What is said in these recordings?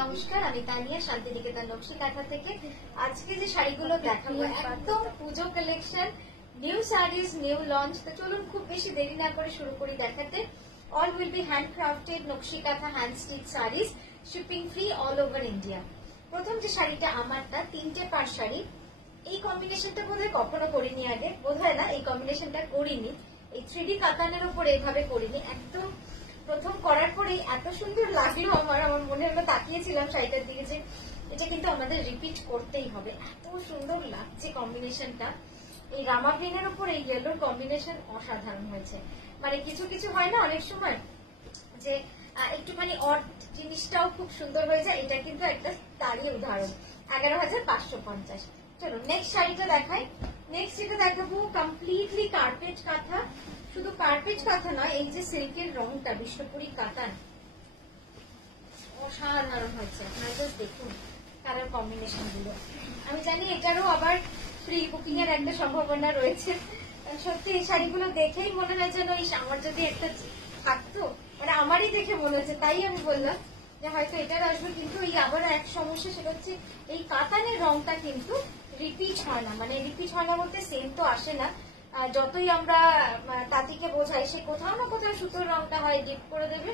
নমস্কার, আমি তানিয়া শান্তিনিকেতন নকশি কাঁথা থেকে। আজকে যে শাড়িগুলো দেখাবো একদম পুজো collection, new saris, new launch. তো চলুন খুব বেশি দেরি না করে শুরু করি দেখাতে। All will be hanged crafted নকশি কাঁথা hand stitch saris, shipping free all over India. প্রথম যে শাড়িটা আমারটা 3টে পাড় শাড়ি। এই কম্বিনেশনটা বোধহয় কখনো করিনি আগে, বোধহয় না এই কম্বিনেশনটা করিনি। এই 3D কাতানের উপরে এভাবে করিনি। একদম প্রথম করার পরেই এত সুন্দর লাগলো আমার মনে হলো, তাকিয়েছিলাম শাড়িটার দিকে যে এটা কিন্তু আমাদের রিপিট করতেই হবে, এত সুন্দর লাগছে কম্বিনেশনটা। এই রামা গ্রিনের উপর এই ইয়েলোর কম্বিনেশন অসাধারণ হয়েছে। মানে কিছু কিছু হয় না অনেক সময় যে একটুখানি অড জিনিসটাও খুব সুন্দর হয়ে যায়, এটা কিন্তু একটা তারই উদাহরণ। 11,550। চলো নেক্সট শাড়িটা দেখাই। নেক্সট যেটা দেখাবো কমপ্লিটলি কার্পেট কাঁথা। শুধু কার্পেট কাঁথা নয়, এই যে সিল্কের রংটা বিষ্ণুপুরি কাতান অসাধারণ হয়েছে। আপনারা দেখুন কালার কম্বিনেশন গুলো। আমি জানি এটারও আবার ফ্রি বুকিং এর একটা সম্ভাবনা রয়েছে। সত্যি এই শাড়িগুলো দেখেই মনে হয় যেন আমার যদি একটা থাকতো, মানে আমারই দেখে মনে হচ্ছে, তাই আমি বললাম যে হয়তো এটার আসবে। কিন্তু এই আবার এক সমস্যা, সেটা হচ্ছে এই কাতানের রংটা কিন্তু রিপিট হয় না। মানে রিপিট হয় না বলতে সেম তো আসে না। যতই আমরা তাঁতিকে বোঝাই, সে কোথাও না কোথাও সুতোর রংটা হয় ডিপ করে দেবে,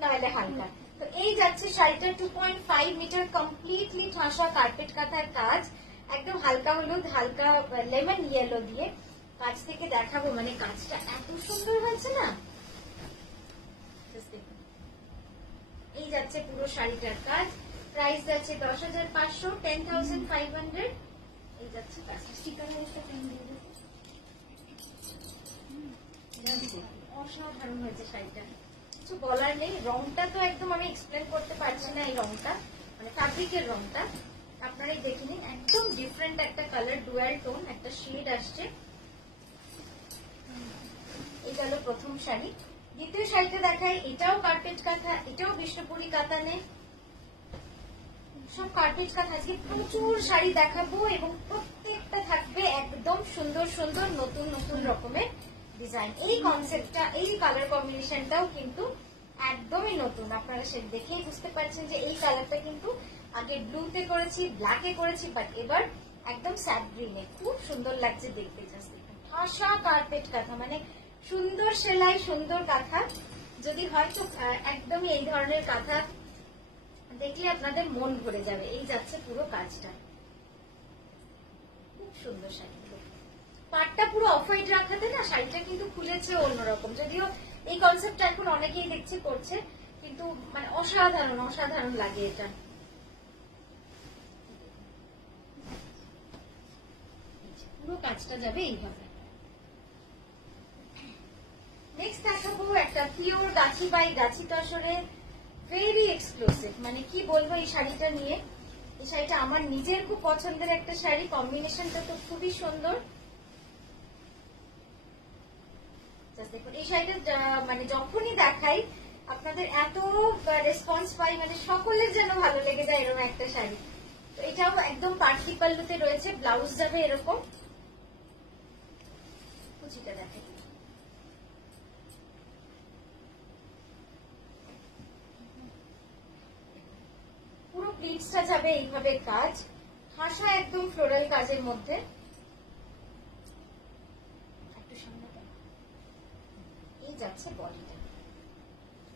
নাহলে হালকা। তো এই যাচ্ছে শাড়িটা 2.5 মিটার কমপ্লিটলি ঠাসা কার্পেট কাঁথার কাজ, একদম হালকা হলুদ, হালকা লেমন ইয়েলো দিয়ে কাজ থেকে দেখাবো। মানে কাজটা এত সুন্দর হয়েছে না। এই যাচ্ছে পুরো শাড়িটার কাজ। প্রাইস যাচ্ছে 10,500, 10,500। এই যাচ্ছে অসাধারণ হয়েছে শাড়িটা, কিছু বলার নেই। রংটা তো একদম আমি এক্সপ্লেন করতে পারছি না। এই রংটা মানে ফ্যাব্রিকের রংটা আপনারাই দেখে নিন, একদম ডিফারেন্ট একটা কালার, ডুয়াল টোন একটা শেড আসছে। এই গেল প্রথম শাড়ি। দ্বিতীয় শাড়িটা দেখাই। এটাও কার্পেট কাঁথা, এটাও বিষ্ণুপুরি কাতানে। সব কার্পেট কাঁথা। আজকে প্রচুর শাড়ি দেখাবো এবং প্রত্যেকটা থাকবে একদম সুন্দর সুন্দর নতুন নতুন রকমের ডিজাইন। এই কনসেপ্টটা, এই কালার কম্বিনেশনটাও কিন্তু একদমই নতুন। আপনারা সে দেখেই বুঝতে পারছেন যে এই কালারটা কিন্তু আগে ব্লুতে করেছি, ব্ল্যাকে করেছি, বাট এবার একদম স্যাপ গ্রিনে। খুব সুন্দর লাগছে দেখতে। ঠাসা কার্পেট কাঁথা, মানে সুন্দর সেলাই, সুন্দর কাঁথা যদি হয় তো একদমই এই ধরনের কাঁথা দেখলে আপনাদের মন ভরে যাবে। এই যাচ্ছে পুরো কাজটা, খুব সুন্দর শাড়ি। পাটটা পুরো অফ হোয়াইট রাখাতে না শাড়িটা কিন্তু খুলেছে অন্যরকম। যদিও এই কনসেপ্টটা এখন অনেকেই দেখছে করছে, কিন্তু মানে অসাধারণ অসাধারণ লাগে এটা। পুরো কাজটা যাবে এইভাবে। নেক্সট দেখাবো একটা pure Gachhi by Gachhi তসরে, very exclusive. মানে কি বলবো এই শাড়িটা নিয়ে। এই শাড়িটা আমার নিজের খুব পছন্দের একটা শাড়ি, কম্বিনেশনটা তো খুবই সুন্দর। দেখুন এই শাড়িটা মানে যখনই দেখাই আপনাদের এত রেসপন্স পাই, মানে সকলের যেন ভালো লেগে যায় এরকম একটা শাড়ি। তো এটাও একদম পার্টি পাল্লুতে রয়েছে, ব্লাউজ যাবে এরকম। কুচিটা দেখাই। পুরো প্লিটসটা যাবে এইভাবে কাজ, ঠাসা একদম ফ্লোরাল কাজের মধ্যে। এই যাচ্ছে বডিটা।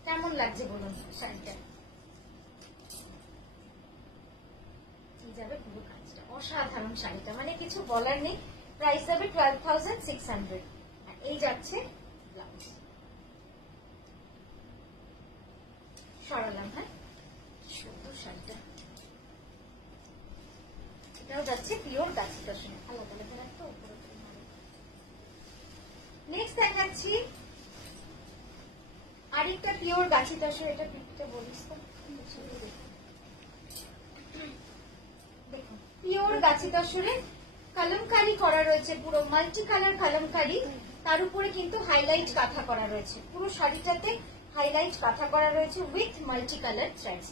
কেমন লাগছে বলুন শাড়িটা? এই যাবে পুরো কাজটা, অসাধারণ শাড়িটা, মানে কিছু বলার নেই। প্রাইস যাবে 12,600। এই যাচ্ছে ব্লাউজ। সরালাম। হ্যাঁ, সুন্দর শাড়িটা। এটাও যাচ্ছে পিওর গাছি তসরে, আলাদা আলাদা রাখতে উপরে। নেক্সট দেখাচ্ছি আরেকটা পিওর গাছি তসর। এটা পিকটা বলিস তো। দেখুন পিওর গাছি তসরে কলমকারি করা রয়েছে, পুরো মাল্টি কালার কলমকারি। তার উপরে কিন্তু হাইলাইট কাঁথা করা রয়েছে। পুরো শাড়িটাতে হাইলাইট কাঁথা করা রয়েছে উইথ মাল্টি কালার থ্রেডস।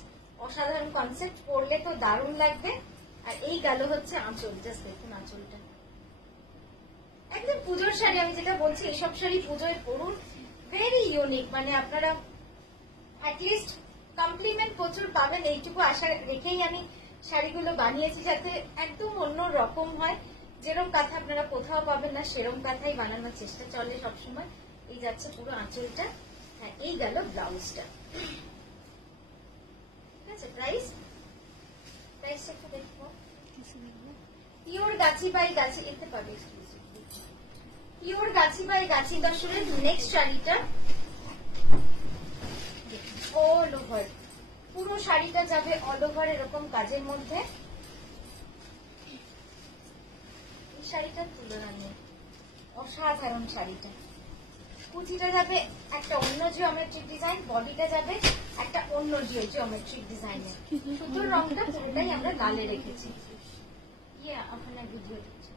অসাধারণ কনসেপ্ট, পরলে তো দারুণ লাগবে। আর এই গেল হচ্ছে আঁচল। জাস্ট দেখুন আঁচলটা, একদম পুজোর শাড়ি। আমি যেটা বলছি এইসব শাড়ি পুজোয় পরুন, ভেরি ইউনিক। মানে আপনারা অ্যাটলিস্ট কমপ্লিমেন্ট প্রচুর পাবেন, এইটুকু আশা রেখেই আমি শাড়িগুলো বানিয়েছি, যাতে একদম অন্য রকম হয়। যেরকম কাঁথা আপনারা কোথাও পাবেন না সেরকম কাঁথাই বানানোর চেষ্টা চলে সবসময়। এই যাচ্ছে পুরো আঁচলটা। হ্যাঁ, এই গেল ব্লাউজটা। ঠিক আছে, প্রাইসটা একটু দেখবো। পিওর গাছি বাই গাছি এতে পাবে, পিওর গাছি বাই গাছি দর্শনের নেক্সট শাড়িটা অল ওভার, পুরো শাড়িটা যাবে অল ওভার এরকম কাজের মধ্যে। এই শাড়িটার তুলনা নেই, অসাধারণ শাড়িটা। কুচিটা যাবে একটা অন্য জিওমেট্রিক ডিজাইন, বডিটা যাবে একটা অন্য জিওমেট্রিক ডিজাইনে। সুতোর রংটা পুরোটাই আমরা লালে রেখেছি। ইয়ে আপনার ভিডিও দিচ্ছি।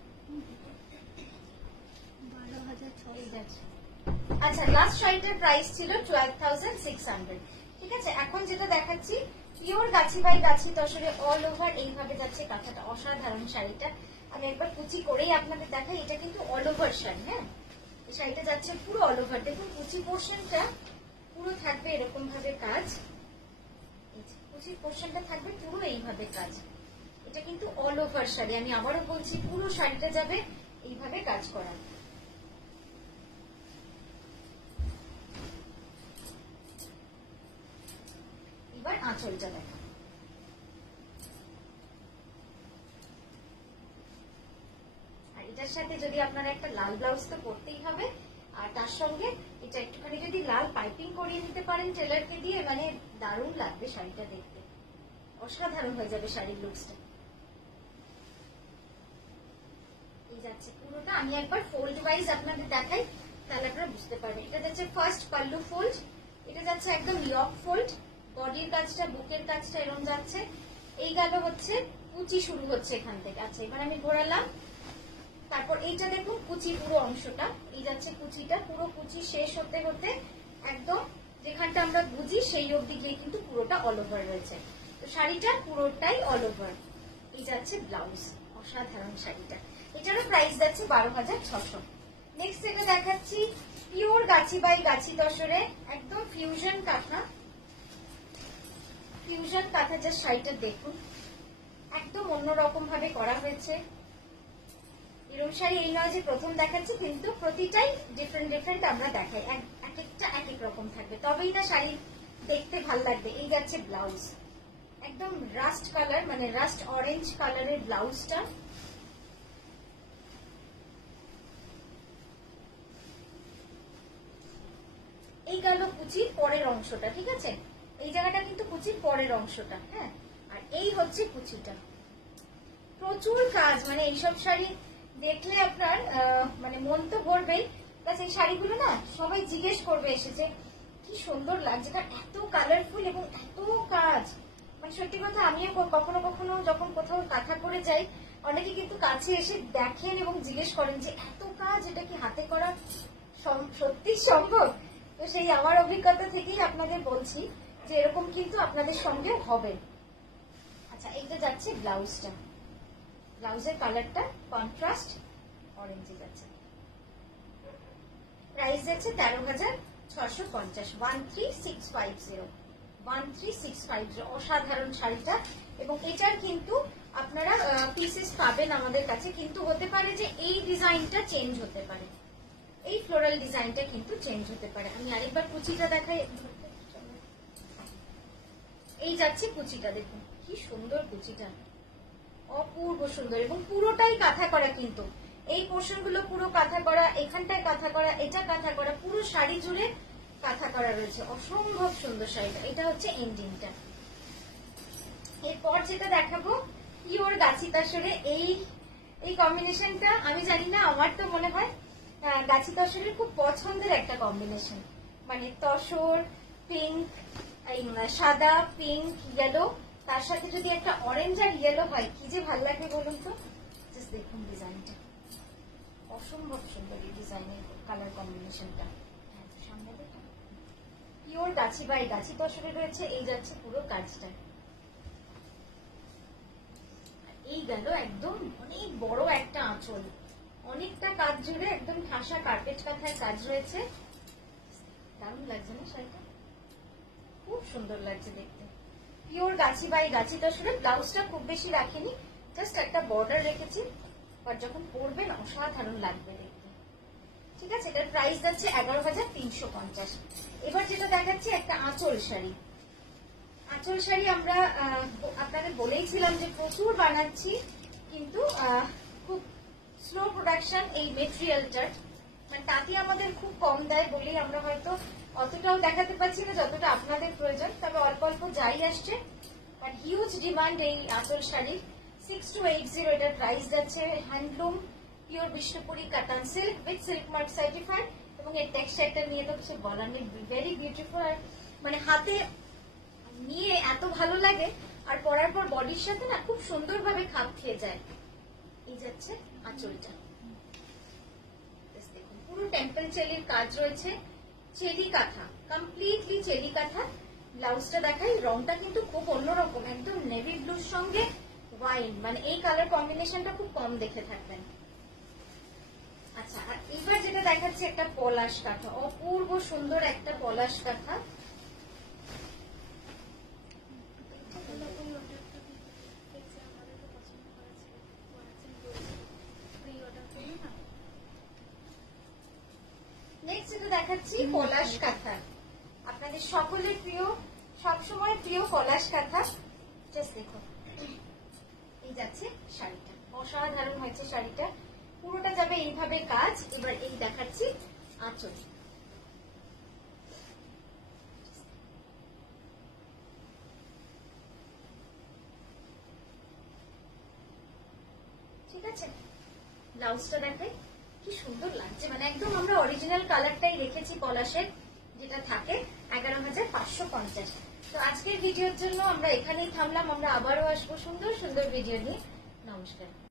আচ্ছা, লাস্ট শাড়িটার প্রাইস ছিল 12,600। ঠিক আছে, এখন যেটা দেখাচ্ছি pure Gachhi by Gachhi তসরে all over এইভাবে যাচ্ছে কাঁথাটা। অসাধারণ শাড়িটা, আমি একবার কুচি করেই আপনাদের দেখাই। এটা কিন্তু অল ওভার শাড়ি। হ্যাঁ, এই শাড়িটা যাচ্ছে পুরো অল ওভার। দেখুন কুচি পোর্শনটা পুরো থাকবে এরকম ভাবে কাজ, কুচি পোর্শনটা থাকবে পুরো এইভাবে কাজ। এটা কিন্তু অল ওভার শাড়ি, আমি আবারও বলছি পুরো শাড়িটা যাবে এইভাবে কাজ করা। এবার আঁচলটা দেখা, আর এটার সাথে যদি আপনারা একটা লাল ব্লাউজ তো পরতেই হবে, আর তার সঙ্গে এটা একটুখানি যদি লাল পাইপিং করিয়ে নিতে পারেন টেলারকে দিয়ে, মানে দারুণ লাগবে শাড়িটা দেখতে, অসাধারণ হয়ে যাবে শাড়ির লুকসটা। এই যাচ্ছে পুরোটা, আমি একবার ফোল্ড ওয়াইজ আপনাদের দেখাই, তাহলে আপনারা বুঝতে পারবেন। এটা যাচ্ছে ফার্স্ট পাল্লু ফোল্ড, এটা যাচ্ছে একদম ইয়ক ফোল্ড, বডির কাজটা বুকের কাজটা এরকম যাচ্ছে। এই গেল হচ্ছে কুচি শুরু হচ্ছে এখান থেকে। আচ্ছা, এবার আমি ঘোরালাম, তারপর এইটা দেখুন কুচি পুরো অংশটা, এই যাচ্ছে কুচিটা, পুরো কুচি শেষ হতে হতে একদম যেখানটা আমরা বুঝি সেই অবধি গিয়ে কিন্তু পুরোটা অল ওভার রয়েছে। তো শাড়িটা পুরোটাই অল ওভার। এই যাচ্ছে ব্লাউজ, অসাধারণ শাড়িটা। এটারও প্রাইস যাচ্ছে 12,600। নেক্সট যেটা দেখাচ্ছি পিওর গাছি বাই গাছি তসরে একদম ফিউশন কাঁথা। ফিউশন কাঁথা যা শাড়িটা দেখুন, একদম অন্যরকম ভাবে করা হয়েছে। এরকম শাড়ি এই নয় যে প্রথম দেখাচ্ছি, কিন্তু প্রতিটাই ডিফারেন্ট আমরা দেখাই, এক একটা এক এক রকম থাকবে, তবেই না শাড়ি দেখতে ভাল লাগবে। এই যাচ্ছে ব্লাউজ, একদম রাস্ট কালার, মানে রাস্ট অরেঞ্জ কালারের ব্লাউজটা। এই গেল কুচির পরের অংশটা। ঠিক আছে, এই জায়গাটা কিন্তু কুচির পরের অংশটা। হ্যাঁ, আর এই হচ্ছে কুচিটা। প্রচুর কাজ, মানে এইসব শাড়ি দেখলে আপনার মানে মন তো ভরবেই, প্লাস এই শাড়িগুলো না সবাই জিজ্ঞেস করবে এসেছে কি সুন্দর লাগছে, কারণ এত কালারফুল এবং এত কাজ। মানে সত্যি কথা, আমিও কখনো কখনো যখন কোথাও কাঁথা করে যাই, অনেকে কিন্তু কাছে এসে দেখেন এবং জিজ্ঞেস করেন যে এত কাজ, এটা কি হাতে করা সত্যি সম্ভব? তো সেই আমার অভিজ্ঞতা থেকেই আপনাদের বলছি যে এরকম কিন্তু আপনাদের সঙ্গে হবে। আচ্ছা, এইটা যাচ্ছে ব্লাউজটা, ব্লাউজের কালারটা কন্ট্রাস্ট অরেঞ্জে যাচ্ছে। প্রাইস যাচ্ছে 13,650, 13,650, 13,650। অসাধারণ শাড়িটা, এবং এটার কিন্তু আপনারা পিসেস পাবেন আমাদের কাছে, কিন্তু হতে পারে যে এই ডিজাইনটা চেঞ্জ হতে পারে, এই ফ্লোরাল ডিজাইনটা কিন্তু চেঞ্জ হতে পারে। আমি আরেকবার কুচিটা দেখাই। এই যাচ্ছে কুচিটা, দেখুন কি সুন্দর কুচিটা, অপূর্ব সুন্দর, এবং পুরোটাই কাঁথা করা। কিন্তু এই পোর্শন গুলো পুরো কাঁথা করা, এখানটায় কাঁথা করা, এটা কাঁথা করা, পুরো শাড়ি জুড়ে কাঁথা করা রয়েছে। অসম্ভব সুন্দর শাড়িটা। এটা হচ্ছে এন্ডিংটা। এরপর যেটা দেখাবো পিওর গাছি তসরে, এই কম্বিনেশনটা আমি জানি না, আমার তো মনে হয় গাছি তসরের খুব পছন্দের একটা কম্বিনেশন। মানে তসর, পিঙ্ক, সাদা, পিঙ্ক, ইয়েলো, তার সাথে যদি একটা অরেঞ্জ আর ইয়েলো হয় কি যে ভালো লাগবে বলুন তো। জাস্ট দেখুন ডিজাইনটা, অসম্ভব সুন্দর এই ডিজাইনের কালার কম্বিনেশনটা। সামনে দেখুন পিওর গাছি বাই গাছি তসরে রয়েছে। এই যাচ্ছে পুরো কাজটা। এই গেল একদম অনেক বড় একটা আঁচল, অনেকটা কাজ জুড়ে একদম ঠাসা কার্পেট কাঁথার কাজ রয়েছে। দারুণ লাগছে না শাড়িটা? খুব সুন্দর লাগছে দেখতে। পিওর গাছি বাই গাছি তসরের। ব্লাউজটা খুব বেশি রাখিনি, জাস্ট একটা বর্ডার রেখেছি, আর যখন পরবেন অসাধারণ লাগবে দেখতে। ঠিক আছে, এটার প্রাইস যাচ্ছে 11,350। এবার যেটা দেখাচ্ছি একটা আঁচল শাড়ি। আঁচল শাড়ি আমরা আপনাদের বলেইছিলাম যে প্রচুর বানাচ্ছি, কিন্তু খুব স্লো প্রোডাকশন এই মেটেরিয়ালটার, মানে তাঁতি আমাদের খুব কম দেয় বলেই আমরা হয়তো অতটাও দেখাতে পাচ্ছি না যতটা আপনাদের প্রয়োজন। তবে অল্প অল্প যাই আসছে, বাট হিউজ ডিমান্ড এই আঁচল শাড়ির। 6280 এটার প্রাইস যাচ্ছে। হ্যান্ডলুম পিওর বিষ্ণুপুরি কাতান silk with silk mark certified, এবং এর টেক্সচারটা নিয়ে তো কিছু বলার নেই, ভেরি বিউটিফুল। আর মানে হাতে নিয়ে এত ভালো লাগে, আর পরার পর বডির সাথে না খুব সুন্দরভাবে খাপ খেয়ে যায়। এই যাচ্ছে আঁচলটা, দেখুন পুরো টেম্পল চেলির কাজ রয়েছে, চেলি কাঁথা, কমপ্লিটলি চেলি কাঁথা। ব্লাউজটা দেখাই, রংটা কিন্তু খুব অন্যরকম, একদম নেভি ব্লুর সঙ্গে ওয়াইন, মানে এই কালার কম্বিনেশনটা খুব কম দেখে থাকবেন। আচ্ছা, আর এবার যেটা দেখাচ্ছি একটা পলাশ কাঁথা, অপূর্ব সুন্দর একটা পলাশ কাঁথা। নেক্সট যেটা দেখাচ্ছি পলাশ কাঁথা, আপনাদের সকলের প্রিয়, সবসময় প্রিয় পলাশ কাঁথা। জাস্ট দেখো, এই যাচ্ছে শাড়িটা, অসাধারণ হয়েছে শাড়িটা, পুরোটা যাবে এইভাবে কাজ। এবার এই দেখাচ্ছি আঁচল। ঠিক আছে, ব্লাউজটা দেখাই, কি সুন্দর লাগছে, মানে একদম আমরা অরিজিনাল কালারটাই রেখেছি পলাশের, যেটা থাকে 11,550। তো আজকের ভিডিওর জন্য আমরা এখানেই থামলাম, আমরা আবারও আসবো সুন্দর সুন্দর ভিডিও নিয়ে। নমস্কার।